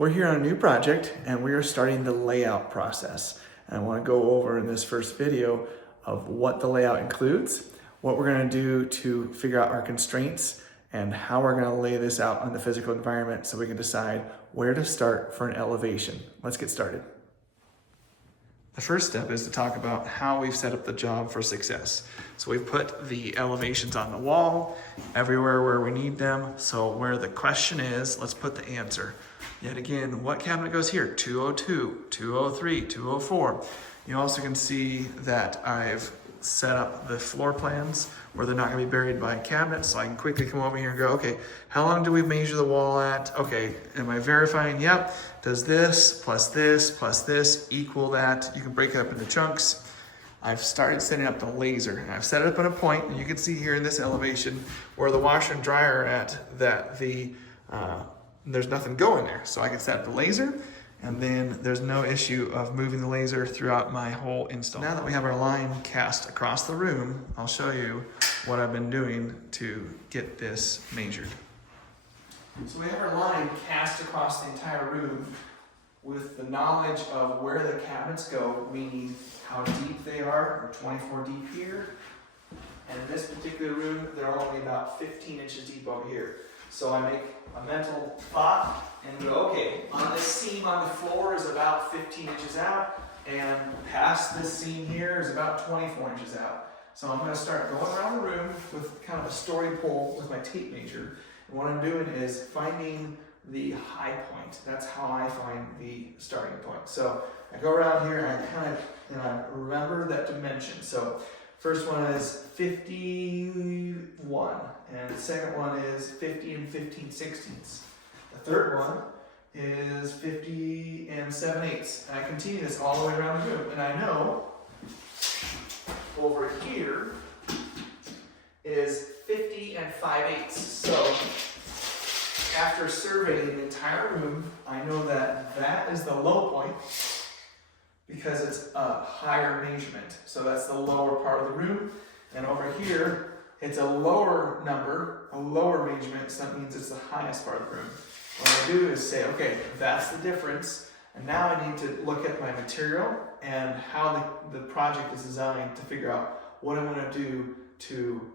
We're here on a new project and we are starting the layout process. And I want to go over in this first video of what the layout includes, what we're going to do to figure out our constraints, and how we're going to lay this out on the physical environment so we can decide where to start for an elevation. Let's get started. The first step is to talk about how we've set up the job for success. So we've put the elevations on the wall, everywhere where we need them. So where the question is, let's put the answer. Yet again, what cabinet goes here? 202, 203, 204. You also can see that I've set up the floor plans where they're not gonna be buried by cabinets, so I can quickly come over here and go, okay, how long do we measure the wall at? Okay, am I verifying? Yep. Does this plus this equal that? You can break it up into chunks. I've started setting up the laser, and I've set it up at a point, and you can see here in this elevation where the washer and dryer are at, that there's nothing going there. So I can set up the laser, and then there's no issue of moving the laser throughout my whole install. Now that we have our line cast across the room, I'll show you what I've been doing to get this measured. So we have our line cast across the entire room with the knowledge of where the cabinets go, meaning how deep they are. We're 24 deep here. And in this particular room, they're only about 15 inches deep over here. So I make a mental thought and go, okay, on this seam on the floor is about 15 inches out, and past this seam here is about 24 inches out. So I'm going to start going around the room with kind of a story pole with my tape measure. And what I'm doing is finding the high point. That's how I find the starting point. So I go around here and I remember that dimension. So first one is 51, and the second one is 50 and 15/16. The third one is 50 and 7/8. And I continue this all the way around the room. And I know over here is 50 and 5/8. So after surveying the entire room, I know that that is the low point because it's a higher measurement. So that's the lower part of the room. And over here, it's a lower number, a lower measurement, so that means it's the highest part of the room. What I do is say, okay, that's the difference. And now I need to look at my material and how the project is designed to figure out what I'm going to do to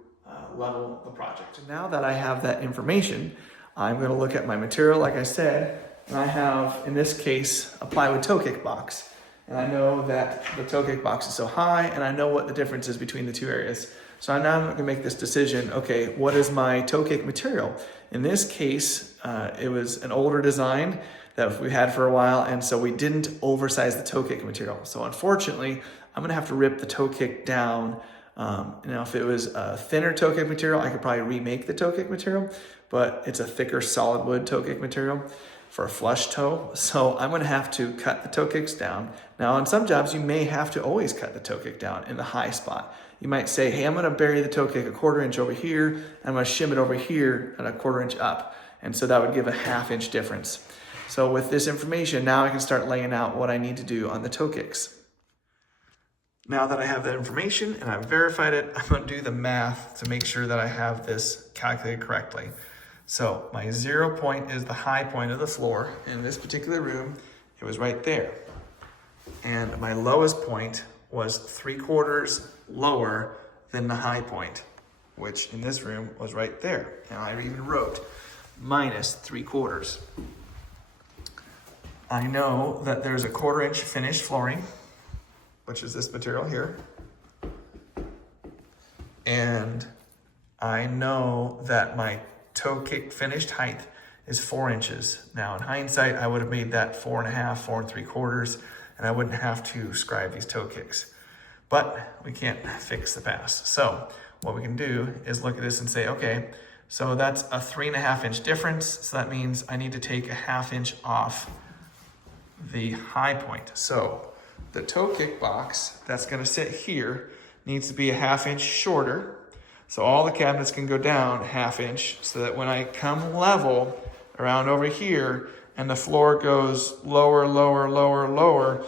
level the project. So now that I have that information, I'm going to look at my material, like I said, and I have, in this case, a plywood toe kick box. And I know that the toe kick box is so high, and I know what the difference is between the two areas. So I'm now going to make this decision, okay, what is my toe kick material? In this case, it was an older design that we had for a while, and so we didn't oversize the toe kick material. So unfortunately, I'm going to have to rip the toe kick down. If it was a thinner toe kick material, I could probably remake the toe kick material, but it's a thicker solid wood toe kick material for a flush toe. So I'm going to have to cut the toe kicks down. Now on some jobs, you may have to always cut the toe kick down in the high spot. You might say, hey, I'm going to bury the toe kick a 1/4 inch over here, and I'm going to shim it over here at a 1/4 inch up. And so that would give a 1/2 inch difference. So with this information, now I can start laying out what I need to do on the toe kicks. Now that I have that information and I've verified it, I'm going to do the math to make sure that I have this calculated correctly. So my 0 point is the high point of the floor. In this particular room, it was right there. And my lowest point was 3/4 lower than the high point, which in this room was right there. And I even wrote minus 3/4. I know that there's a 1/4 inch finished flooring, which is this material here. And I know that my toe kick finished height is 4 inches. Now in hindsight, I would have made that 4.5, 4 3/4, and I wouldn't have to scribe these toe kicks. But we can't fix the past. So what we can do is look at this and say, okay, so that's a 3.5 inch difference. So that means I need to take a 1/2 inch off the high point. So the toe kick box that's going to sit here needs to be a 1/2 inch shorter. So all the cabinets can go down a 1/2 inch so that when I come level around over here and the floor goes lower, lower, lower, lower,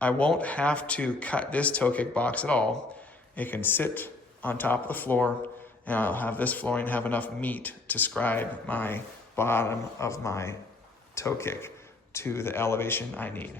I won't have to cut this toe kick box at all. It can sit on top of the floor, and I'll have this flooring have enough meat to scribe my bottom of my toe kick. to the elevation I need.